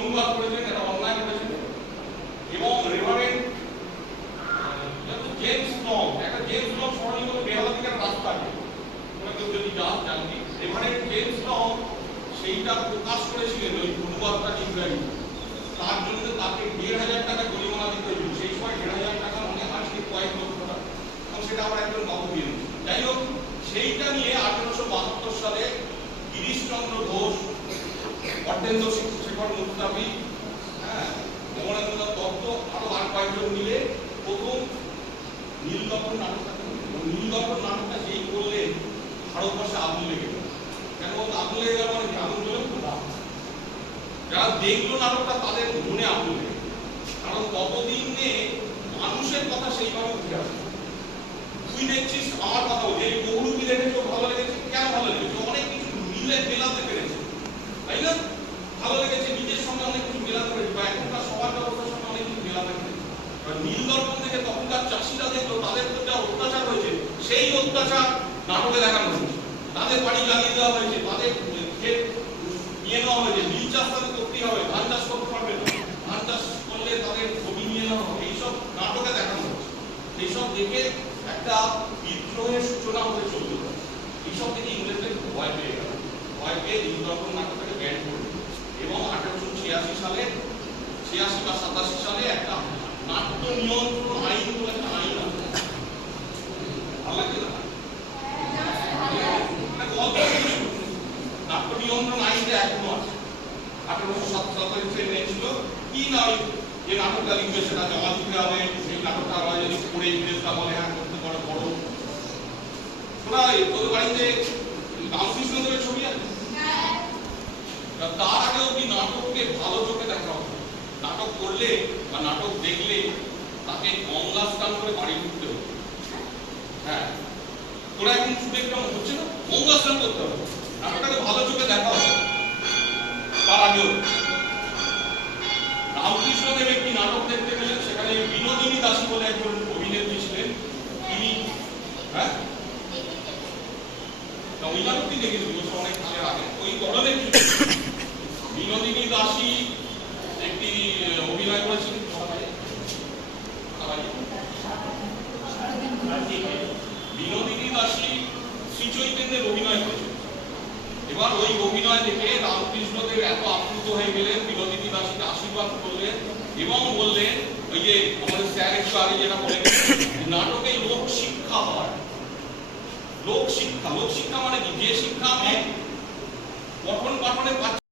অনুবাদ করেছেন, এটা অনলাইন করেছেন। এবং রেভারেন্ড জেমস লং, একটা জেমস লং স্মরণীয় বেহালা থেকে রাস্তা আছে, কেউ যদি জানবি, রেভারেন্ড জেমস লং সেইটা প্রকাশ করেছিলেন ওই অনুবাদটা ইংরাজি। তার জন্য তাকে ১,৫০০ টাকা জরিমানা দিতে হয়েছিল। সেই সময় ১,৫০০ টাকা মানে আজকে কয়েক লক্ষ টাকা, এবং সেটা আমরা একজন বাবু দিয়ে দিচ্ছি। যাই হোক, সেইটা নিয়ে ১৮৭২ সালে গিরিশচন্দ্র ঘোষ, অর্ধেন্দ্র শেখর মুস্তাফি, অমরেন্দ্রনাথ দত্ত, আরো আর কয়েকজন মিলে প্রথম নীলদর্পণ নাটকটা নীলদর্পণ নাটকটা যেই করলেন ভারতবর্ষে আগুন লেগে গেল। কেন আগুন লেগে গেল মানে আগুন জ্বলে যারা দেখলো নাটকটা তাদের মনে আগুন লেগে, কারণ ততদিনে মানুষের কথা সেইভাবে উঠে আসে। তুই দেখছিস আমার কথা বলছি, এই বহুরূপী দেখেছো, ভালো লেগেছে। কেন ভালো লেগেছে? অনেক কিছু মিলে মেলাতে পেরেছে, তাই না? ভালো লেগেছে, নিজের সঙ্গে অনেক কিছু মেলাতে পেরেছে, বা এখনকার সমাজ ব্যবস্থার সঙ্গে অনেক কিছু মেলাতে পেরেছে। নীলদর্পণ থেকে তখনকার চাষিরা দেখলো তাদের তো যা অত্যাচার হয়েছে, সেই অত্যাচার নাটকে দেখানো হয়েছে। তাদের বাড়ি জ্বালিয়ে দেওয়া হয়েছে, তাদের ক্ষেত নিয়ে নেওয়া হয়েছে, নীল চাষ তাদের করতেই হবে, ধান চাষ করতে পারবে না, ধান চাষ করলে তাদের জমি নিয়ে নেওয়া হবে, এইসব নাটকে দেখানো হয়েছে। এইসব দেখে একটা বিদ্রোহের সূচনা হতে চলল। এইসব থেকে ইংরেজদের ভয় পেয়ে গেল, ভয় পেয়ে নীলদর্পণ নাটকটাকে ব্যান করল। এবং 1886 সালে 86 বা 87 সালে একটা নাট্য নিয়ন্ত্রণ আইন বলে একটা আইন আছে। ভালো লাগে না? নাট্য নিয়ন্ত্রণ আইনটা এখনো আছে। 1877 এনেছিল কি না, যে নাটকটা লিখবে সেটা জমা দিতে হবে, সেই নাটকটা আবার যদি পড়ে ইংরেজরা বলে হ্যাঁ করতে পারো পড়ো। তোরা তোদের বাড়িতে রামকৃষ্ণদেবের ছবি আছে? তার আগে অব্দি নাটককে ভালো চোখে দেখা হবে। নাটক করলে বা নাটক দেখলে তাকে গঙ্গা স্নান করে বাড়ি ঢুকতে হবে। হ্যাঁ, তোরা এখন শুনে কেমন হচ্ছে না? গঙ্গা স্নান করতে হবে, নাটকটাকে ভালো চোখে দেখা হবে। তার আগেও রামকৃষ্ণদেব একটি নাটক দেখতে গেলেন, সেখানে বিনোদিনী দাসী বলে একজন অভিনেত্রী ছিলেন। তিনি ওই নাটকটি দেখেছি অনেক সালের আগে। ওই ধরনের বিনোদিনী দাসী একটি অভিনয় করেছিলেন, বিনোদিনী দাসী শ্রী চৈতন্যের অভিনয় করেছিলেন। এবার ওই অভিনয় দেখে রামকৃষ্ণদেব এত আপ্লুত হয়ে গেলেন, বিনোদিনী দাসীকে আশীর্বাদ করলেন এবং বললেন, ওই যে আমাদের স্যার একটু আগে যেটা বলে, নাটকে লোক শিক্ষা হয়। লোক শিক্ষা, লোক শিক্ষা মানে কি? যে শিক্ষা আমি পঠন পাঠনে